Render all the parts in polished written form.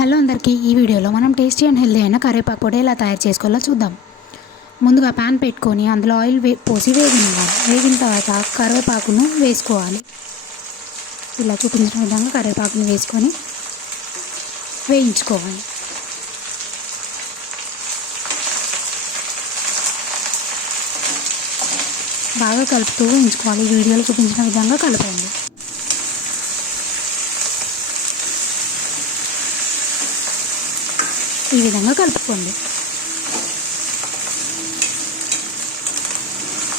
Hello అందరికీ, ఈ వీడియోలో మనం టేస్టీ అండ్ హెల్దీ అయిన కరివేపాకు పొడి ఎలా తయారు చేసుకోవాలో చూద్దాం. ముందుగా ప్యాన్ పెట్టుకొని అందులో ఆయిల్ పోసి వేగనివ్వాలి. వేగిన తర్వాత కరివేపాకును వేసుకోవాలి. ఇలా చూపించిన విధంగా కరివేపాకును వేసుకొని వేయించుకోవాలి. బాగా కలుపుతూ వేయించుకోవాలి. ఈ వీడియోలో చూపించిన విధంగా కలపండి. ఈ విధంగా కలుపుకోండి.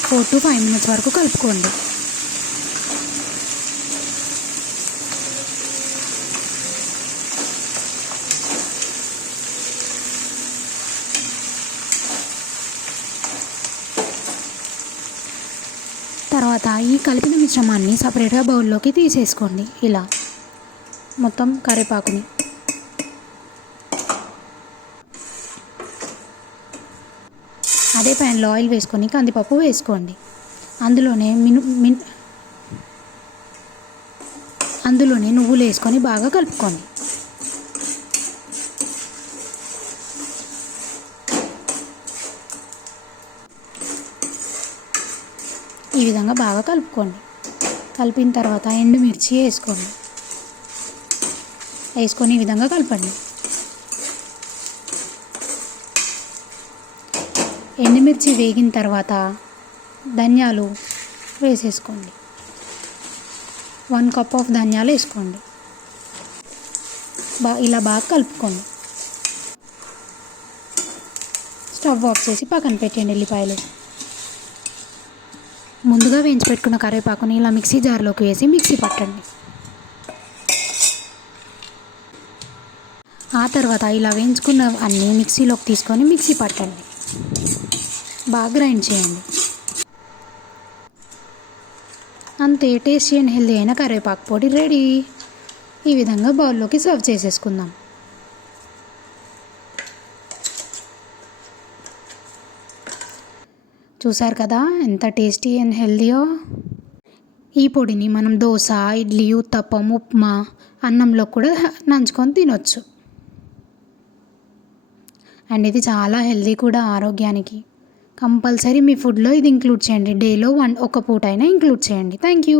4 to 5 minutes వరకు కలుపుకోండి. తర్వాత ఈ కలిపిన మిశ్రమాన్ని సపరేట్గా బౌల్లోకి తీసేసుకోండి. ఇలా మొత్తం కరివేపాకుని అదే ప్యాన్లో ఆయిల్ వేసుకొని కందిపప్పు వేసుకోండి. అందులోనే నువ్వులు వేసుకొని బాగా కలుపుకోండి. ఈ విధంగా బాగా కలుపుకోండి. కలిపిన తర్వాత ఎండుమిర్చి వేసుకొని ఈ విధంగా కలపండి. ఎండుమిర్చి వేగిన తర్వాత ధనియాలు వేసేసుకోండి. 1 కప్ ఆఫ్ ధనియాలు వేసుకోండి. ఇలా బాగా కలుపుకోండి. స్టవ్ ఆఫ్ చేసి పక్కన పెట్టండి. ఎల్లిపాయలు ముందుగా వేయించి పెట్టుకున్న కరివేపాకుని ఇలా మిక్సీ జార్లోకి వేసి మిక్సీ పట్టండి. ఆ తర్వాత ఇలా వేయించుకున్న అన్నీ మిక్సీలోకి తీసుకొని మిక్సీ పట్టండి. బాగా గ్రైండ్ చేయండి. అంతే, టేస్టీ అండ్ హెల్దీ అయిన కరివేపాకు పొడి రెడీ. ఈ విధంగా బౌల్లోకి సర్వ్ చేసేసుకుందాం. చూసారు కదా ఎంత టేస్టీ అండ్ హెల్దీయో. ఈ పొడిని మనం దోశ, ఇడ్లీ, ఉత్తప్పం, ఉప్మా, అన్నంలో కూడా నంచుకొని తినొచ్చు. అండ్ ఇది చాలా హెల్దీ కూడా ఆరోగ్యానికి. కంపల్సరీ మీ ఫుడ్లో ఇది ఇంక్లూడ్ చేయండి. డేలో ఒక పూట అయినా ఇంక్లూడ్ చేయండి. Thank you.